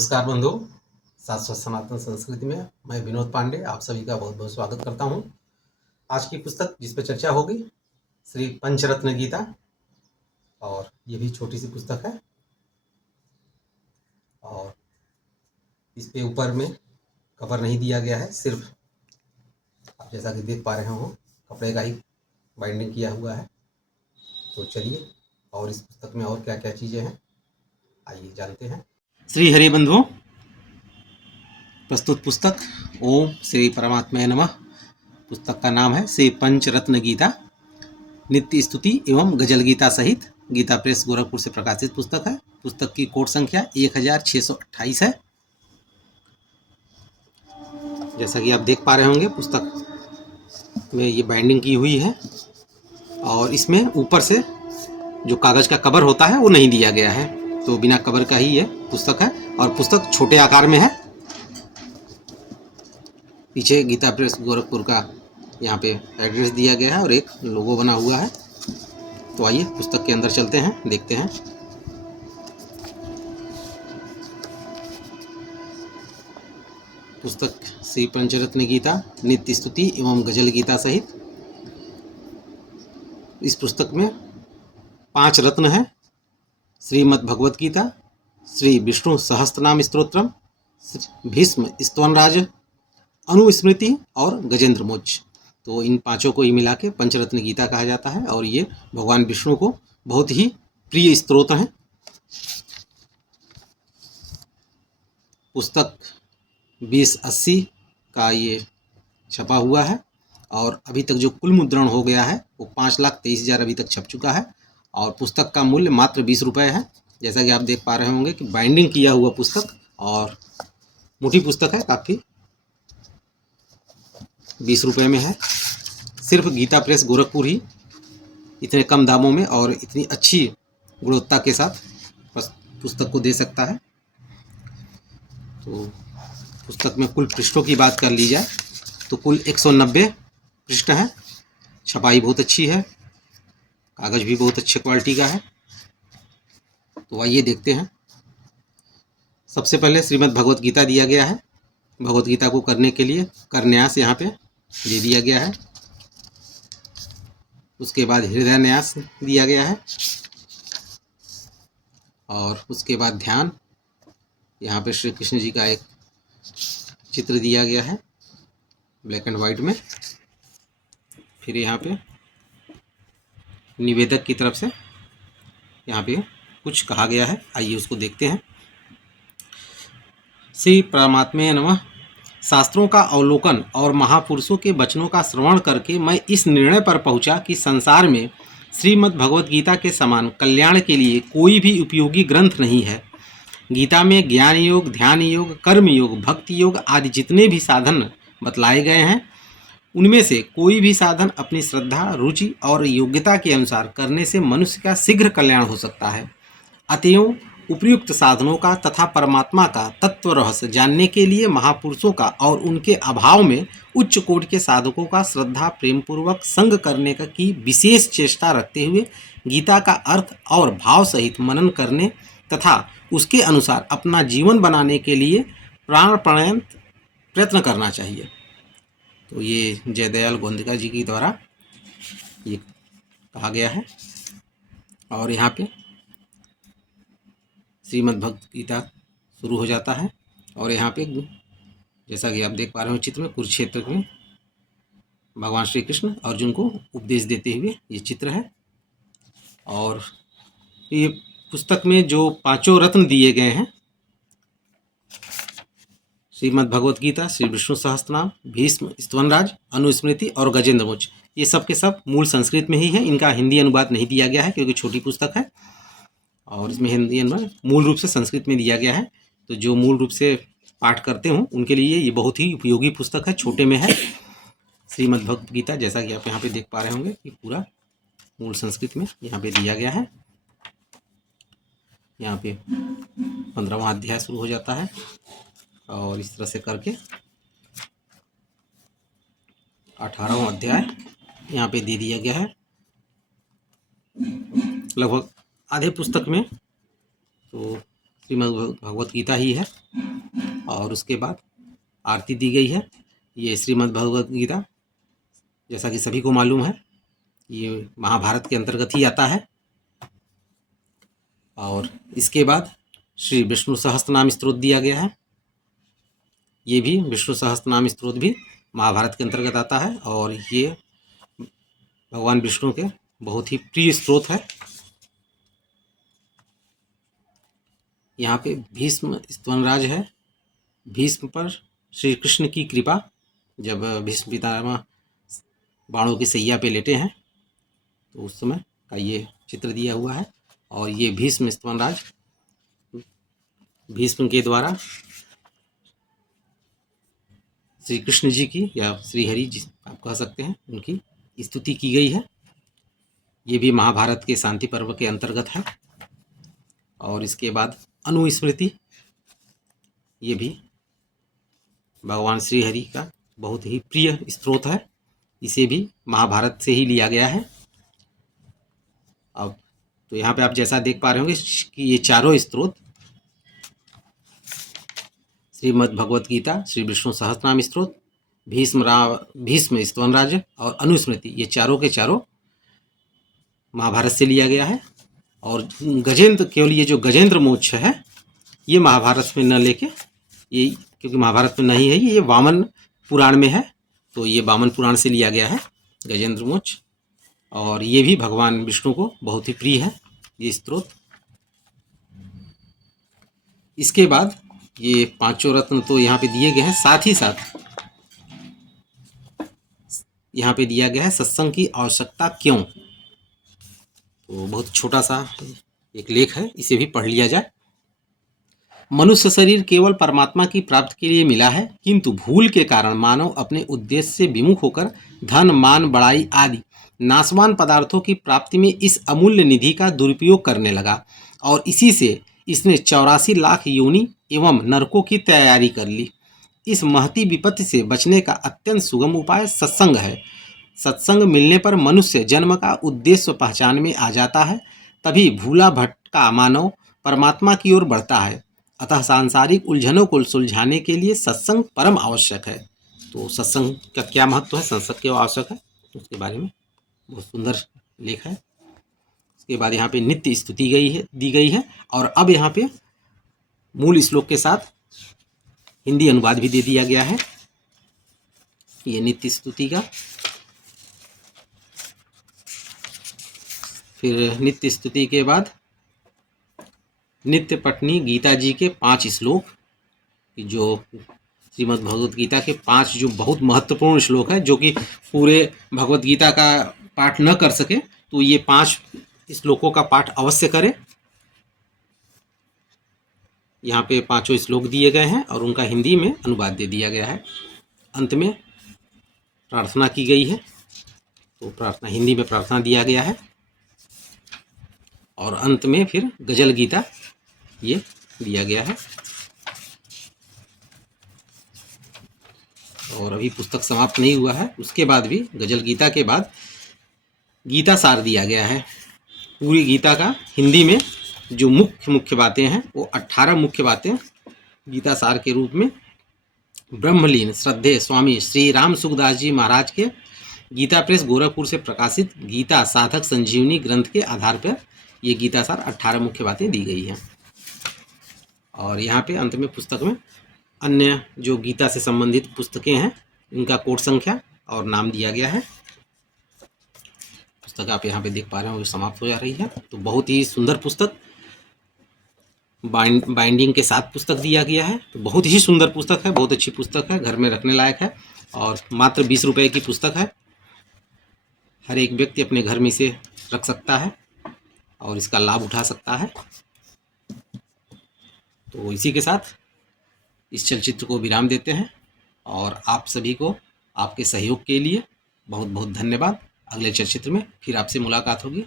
नमस्कार बंधु, शाश्वत सनातन संस्कृति में मैं विनोद पांडे आप सभी का बहुत बहुत स्वागत करता हूं। आज की पुस्तक जिस पर चर्चा होगी श्री पंचरत्न गीता, और ये भी छोटी सी पुस्तक है और इस पे ऊपर में कवर नहीं दिया गया है, सिर्फ आप जैसा कि देख पा रहे हो कपड़े का ही बाइंडिंग किया हुआ है। तो चलिए, और इस पुस्तक में और क्या क्या चीज़ें हैं आइए जानते हैं। श्री हरि बंधुओं, प्रस्तुत पुस्तक ओम श्री परमात्मा नमः। पुस्तक का नाम है श्री पंचरत्न गीता, नित्य स्तुति एवं गजल गीता सहित। गीता प्रेस गोरखपुर से प्रकाशित पुस्तक है। पुस्तक की कोट संख्या 1628 है। जैसा कि आप देख पा रहे होंगे पुस्तक में ये बाइंडिंग की हुई है, और इसमें ऊपर से जो कागज़ का कवर होता है वो नहीं दिया गया है, तो बिना कवर का ही ये पुस्तक है। और पुस्तक छोटे आकार में है। पीछे गीता प्रेस गोरखपुर का यहाँ पे एड्रेस दिया गया है और एक लोगो बना हुआ है। तो आइए पुस्तक के अंदर चलते हैं, देखते हैं। पुस्तक श्री पंचरत्न गीता, नित्य स्तुति एवं गजल गीता सहित। इस पुस्तक में 5 रत्न हैं: श्रीमद् भगवत गीता, श्री विष्णु सहस्त्रनाम स्तोत्रम, भीष्म स्तवनराज, अनुस्मृति और गजेंद्र मोक्ष। तो इन 5 को ही मिला के पंचरत्न गीता कहा जाता है, और ये भगवान विष्णु को बहुत ही प्रिय स्तोत्र हैं। पुस्तक 2080 का ये छपा हुआ है, और अभी तक जो कुल मुद्रण हो गया है वो 5,23,000 अभी तक छप चुका है, और पुस्तक का मूल्य मात्र 20 रुपये है। जैसा कि आप देख पा रहे होंगे कि बाइंडिंग किया हुआ पुस्तक और मोटी पुस्तक है काफ़ी। 20 रुपये में है। सिर्फ गीता प्रेस गोरखपुर ही इतने कम दामों में और इतनी अच्छी गुणवत्ता के साथ पुस्तक को दे सकता है। तो पुस्तक में कुल पृष्ठों की बात कर ली जाए तो कुल 190 पृष्ठ हैं। छपाई बहुत अच्छी है, कागज़ भी बहुत अच्छे क्वालिटी का है। तो आइए देखते हैं। सबसे पहले श्रीमद् भगवत गीता दिया गया है। भगवत गीता को करने के लिए करन्यास यहाँ पे दे दिया गया है। उसके बाद हृदय न्यास दिया गया है, और उसके बाद ध्यान। यहाँ पे श्री कृष्ण जी का एक चित्र दिया गया है ब्लैक एंड वाइट में। फिर यहाँ पे निवेदक की तरफ से यहाँ पे कुछ कहा गया है, आइए उसको देखते हैं। श्री परमात्मा नमः। शास्त्रों का अवलोकन और महापुरुषों के वचनों का श्रवण करके मैं इस निर्णय पर पहुंचा कि संसार में श्रीमद् भगवत गीता के समान कल्याण के लिए कोई भी उपयोगी ग्रंथ नहीं है। गीता में ज्ञान योग, ध्यान योग, कर्म योग, भक्ति योग आदि जितने भी साधन बतलाए गए हैं, उनमें से कोई भी साधन अपनी श्रद्धा, रुचि और योग्यता के अनुसार करने से मनुष्य का शीघ्र कल्याण हो सकता है। अतएव उपयुक्त साधनों का तथा परमात्मा का तत्व रहस्य जानने के लिए महापुरुषों का और उनके अभाव में उच्च कोटि के साधकों का श्रद्धा प्रेम पूर्वक संग करने की विशेष चेष्टा रखते हुए गीता का अर्थ और भाव सहित मनन करने तथा उसके अनुसार अपना जीवन बनाने के लिए प्राणपणयंत प्रयत्न करना चाहिए। तो ये जयदयाल गोंदिका जी के द्वारा ये कहा गया है। और यहाँ पे श्रीमद् भगवत गीता शुरू हो जाता है, और यहाँ पे जैसा कि आप देख पा रहे हो चित्र में, कुरुक्षेत्र में भगवान श्री कृष्ण अर्जुन को उपदेश देते हुए ये चित्र है। और ये पुस्तक में जो 5 रत्न दिए गए हैं, श्रीमद् भगवत गीता, श्री विष्णु सहस्त्रनाम, भीष्म स्तवनराज, अनुस्मृति और गजेंद्र मोक्ष, ये सब के सब मूल संस्कृत में ही है। इनका हिंदी अनुवाद नहीं दिया गया है क्योंकि छोटी पुस्तक है, और इसमें हिंदी अनुवाद मूल रूप से संस्कृत में दिया गया है। तो जो मूल रूप से पाठ करते हों उनके लिए ये बहुत ही उपयोगी पुस्तक है। छोटे में है श्रीमद् भगवत गीता, जैसा कि आप यहाँ पे देख पा रहे होंगे कि पूरा मूल संस्कृत में यहाँ पे दिया गया है। यहाँ पे 15वां अध्याय शुरू हो जाता है, और इस तरह से करके 18वां अध्याय यहाँ पे दे दिया गया है। लगभग आधे पुस्तक में तो श्रीमद् भगवत गीता ही है। और उसके बाद आरती दी गई है। ये श्रीमद् भगवत गीता जैसा कि सभी को मालूम है ये महाभारत के अंतर्गत ही आता है। और इसके बाद श्री विष्णु सहस्त्रनाम स्तोत्र दिया गया है। ये भी विष्णु सहस्त्रनाम स्तोत्र भी महाभारत के अंतर्गत आता है और ये भगवान विष्णु के बहुत ही प्रिय स्तोत्र है। यहाँ पे भीष्म स्तवनराज है। भीष्म पर श्री कृष्ण की कृपा, जब भीष्म पितामह बाणों की सैया पे लेटे हैं तो उस समय का ये चित्र दिया हुआ है। और ये भीष्म स्तवनराज भीष्म के द्वारा श्री कृष्ण जी की या श्री हरि जी आप कह सकते हैं उनकी स्तुति की गई है। ये भी महाभारत के शांति पर्व के अंतर्गत है। और इसके बाद अनुस्मृति, ये भी भगवान श्री हरि का बहुत ही प्रिय स्तोत्र है। इसे भी महाभारत से ही लिया गया है। अब तो यहाँ पे आप जैसा देख पा रहे होंगे कि ये चारों स्तोत्र श्रीमद् भगवत गीता, श्री विष्णु सहस्त्रनाम स्तोत्र, भीष्म स्तवनराज और अनुस्मृति, ये चारों के चारों महाभारत से लिया गया है। और गजेंद्र, केवल ये जो गजेंद्र मोक्ष है ये महाभारत में न लेके, ये क्योंकि महाभारत में नहीं है, ये वामन पुराण में है तो ये वामन पुराण से लिया गया है गजेंद्र मोक्ष। और ये भी भगवान विष्णु को बहुत ही प्रिय है ये स्तोत्र। इसके बाद ये पांचों रत्न तो यहाँ पे दिए गए हैं, साथ ही साथ यहाँ पे दिया गया है सत्संग की आवश्यकता क्यों। तो बहुत छोटा सा एक लेख है, इसे भी पढ़ लिया जाए। मनुष्य शरीर केवल परमात्मा की प्राप्ति के लिए मिला है, किंतु भूल के कारण मानव अपने उद्देश्य से विमुख होकर धन, मान, बड़ाई आदि नाशवान पदार्थों की प्राप्ति में इस अमूल्य निधि का दुरुपयोग करने लगा और इसी से इसने 84 लाख योनि एवं नरकों की तैयारी कर ली। इस महती विपत्ति से बचने का अत्यंत सुगम उपाय सत्संग है। सत्संग मिलने पर मनुष्य जन्म का उद्देश्य पहचान में आ जाता है, तभी भूला भटका मानव परमात्मा की ओर बढ़ता है। अतः सांसारिक उलझनों को सुलझाने के लिए सत्संग परम आवश्यक है। तो सत्संग का क्या महत्व है, सत्संग क्यों आवश्यक है, उसके बारे में बहुत सुंदर लेख है। उसके बाद यहाँ पे नित्य स्तुति दी गई है। और अब यहाँ पे मूल श्लोक के साथ हिंदी अनुवाद भी दे दिया गया है ये नित्य स्तुति का। फिर नित्य स्तुति के बाद नित्य पठनी गीता जी के 5 श्लोक, जो श्रीमद् भगवत गीता के 5 जो बहुत महत्वपूर्ण श्लोक है, जो कि पूरे भगवत गीता का पाठ न कर सके तो ये 5 श्लोकों का पाठ अवश्य करें। यहाँ पे 5 श्लोक दिए गए हैं और उनका हिंदी में अनुवाद दे दिया गया है। अंत में प्रार्थना की गई है, तो प्रार्थना हिंदी में प्रार्थना दिया गया है। और अंत में फिर गजल गीता ये दिया गया है। और अभी पुस्तक समाप्त नहीं हुआ है, उसके बाद भी गजल गीता के बाद गीता सार दिया गया है। पूरी गीता का हिंदी में जो मुख्य बातें हैं वो 18 मुख्य बातें गीता सार के रूप में ब्रह्मलीन श्रद्धेय स्वामी श्री राम सुखदास जी महाराज के गीता प्रेस गोरखपुर से प्रकाशित गीता साधक संजीवनी ग्रंथ के आधार पर ये गीता सार 18 मुख्य बातें दी गई हैं। और यहाँ पे अंत में पुस्तक में अन्य जो गीता से संबंधित पुस्तकें हैं उनका कोड संख्या और नाम दिया गया है। पुस्तक आप यहाँ पे देख पा रहे हो समाप्त हो जा रही है। तो बहुत ही सुंदर पुस्तक, बाइंडिंग के साथ पुस्तक दिया गया है। तो बहुत ही सुंदर पुस्तक है, बहुत अच्छी पुस्तक है, घर में रखने लायक है। और मात्र 20 रुपये की पुस्तक है। हर एक व्यक्ति अपने घर में इसे रख सकता है और इसका लाभ उठा सकता है। तो इसी के साथ इस चलचित्र को विराम देते हैं और आप सभी को आपके सहयोग के लिए बहुत बहुत धन्यवाद। अगले चलचित्र में फिर आपसे मुलाकात होगी।